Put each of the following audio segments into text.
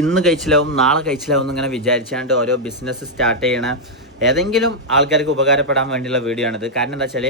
ഇന്ന് കഴിച്ചിലാവും നാളെ കഴിച്ചിലാവും എന്നിങ്ങനെ വിചാരിച്ചാണ്ട് ഓരോ ബിസിനസ് സ്റ്റാർട്ട് ചെയ്യണ ഏതെങ്കിലും ആൾക്കാർക്ക് ഉപകാരപ്പെടാൻ വേണ്ടിയുള്ള വീഡിയോ ആണിത്. കാരണം എന്താ വെച്ചാൽ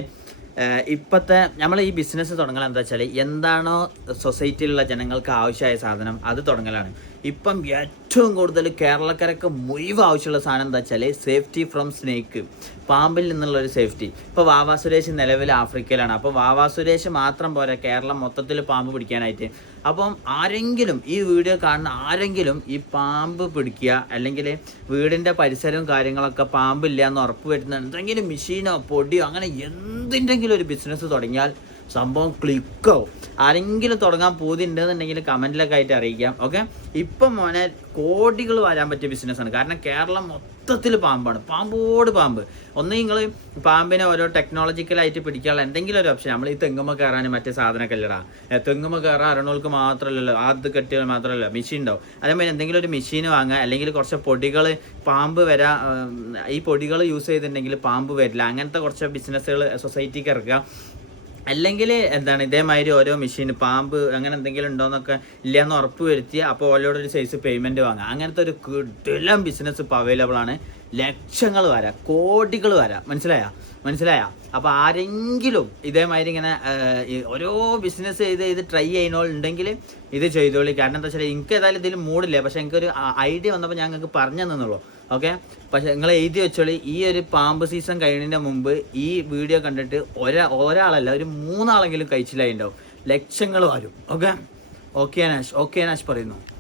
ഇപ്പോഴത്തെ നമ്മൾ ഈ ബിസിനസ് തുടങ്ങൽ എന്താ വെച്ചാൽ എന്താണോ സൊസൈറ്റിയിലുള്ള ജനങ്ങൾക്ക് ആവശ്യമായ സാധനം അത് തുടങ്ങലാണ്. ഇപ്പം ഏറ്റവും കൂടുതൽ കേരളക്കാർക്ക് മുഴുവൻ ആവശ്യമുള്ള സാധനം എന്താ വെച്ചാൽ സേഫ്റ്റി ഫ്രം സ്നേക്ക്, പാമ്പിൽ നിന്നുള്ളൊരു സേഫ്റ്റി. ഇപ്പോൾ വാവാ സുരേഷ് നിലവിൽ ആഫ്രിക്കയിലാണ്. അപ്പോൾ വാവാ സുരേഷ് മാത്രം പോരാ, കേരളം മൊത്തത്തിൽ പാമ്പ് പിടിക്കാനായിട്ട്. അപ്പം ആരെങ്കിലും ഈ വീഡിയോ കാണുന്ന ആരെങ്കിലും ഈ പാമ്പ് പിടിക്കുക അല്ലെങ്കിൽ വീടിൻ്റെ പരിസരവും കാര്യങ്ങളൊക്കെ പാമ്പില്ല എന്ന് ഉറപ്പ് വരുന്ന എന്തെങ്കിലും മെഷീനോ പൊടിയോ അങ്ങനെ എന്തിൻ്റെങ്കിലും ഒരു ബിസിനസ് തുടങ്ങിയാൽ സംഭവം ക്ലിക്കാവും. ആരെങ്കിലും തുടങ്ങാൻ പൂതി ഉണ്ടെന്നുണ്ടെങ്കിൽ കമൻറ്റിലൊക്കെ ആയിട്ട് അറിയിക്കാം. ഓക്കെ, ഇപ്പം മോനെ കോടികൾ വരാൻ പറ്റിയ ബിസിനസ്സാണ്. കാരണം കേരളം മൊത്തത്തിൽ പാമ്പാണ്, പാമ്പോട് പാമ്പ്. ഒന്ന് നിങ്ങൾ പാമ്പിനെ ഓരോ ടെക്നോളജിക്കലായിട്ട് പിടിക്കാനുള്ള എന്തെങ്കിലും ഒരു ഓപ്ഷൻ. നമ്മൾ ഈ തെങ്ങുമ്മ കയറാനും മറ്റേ സാധനമൊക്കെ അല്ലടാ, തെങ്ങുമ്മ കയറാൻ അരണോൾക്ക് മാത്രമല്ലല്ലോ, അത് കെട്ടിയാൽ മാത്രമല്ല മെഷീൻ ഉണ്ടാവും. അതേമാതിരി എന്തെങ്കിലും ഒരു മെഷീൻ വാങ്ങുക, അല്ലെങ്കിൽ കുറച്ച് പൊടികൾ പാമ്പ് വരാ, ഈ പൊടികൾ യൂസ് ചെയ്തിട്ടുണ്ടെങ്കിൽ പാമ്പ് വരില്ല, അങ്ങനത്തെ കുറച്ച് ബിസിനസ്സുകൾ സൊസൈറ്റിക്ക് ഇറക്കുക. അല്ലെങ്കിൽ എന്താണ് ഇതേമാതിരി ഓരോ മെഷീൻ പാമ്പ് അങ്ങനെ എന്തെങ്കിലും ഉണ്ടോയെന്നൊക്കെ ഇല്ലയെന്ന് ഉറപ്പ് വരുത്തിയ അപ്പോൾ ഓരോടൊരു സൈസ് പേയ്മെൻറ്റ് വാങ്ങുക. അങ്ങനത്തെ ഒരു കിടിലം ബിസിനസ് ഇപ്പോൾ അവൈലബിൾ ആണ്. ലക്ഷങ്ങൾ വരാം, കോടികൾ വരാം. മനസ്സിലായ അപ്പോൾ ആരെങ്കിലും ഇതേമാതിരി ഇങ്ങനെ ഓരോ ബിസിനസ് ചെയ്ത് ട്രൈ ചെയ്യുന്നവരുണ്ടെങ്കിൽ ഇത് ചെയ്തോളി. കാരണം എന്താ വെച്ചാൽ എനിക്ക് ഏതായാലും ഇതിൽ മൂടില്ല, പക്ഷേ എനിക്കൊരു ഐഡിയ വന്നപ്പോൾ ഞാൻ നിങ്ങൾക്ക് പറഞ്ഞു തന്നുള്ളൂ. ഓക്കെ, പക്ഷേ നിങ്ങൾ എഴുതി വെച്ചോളി, ഈ ഒരു പാമ്പ് സീസൺ കഴിയുന്നതിന് മുമ്പ് ഈ വീഡിയോ കണ്ടിട്ട് ഒരാളല്ല ഒരു 3 ആളെങ്കിലും കഴിച്ചില്ലായി ഉണ്ടാവും. ലക്ഷങ്ങൾ വരും. ഓക്കെ, ഓക്കെ അനാഷ് പറയുന്നു.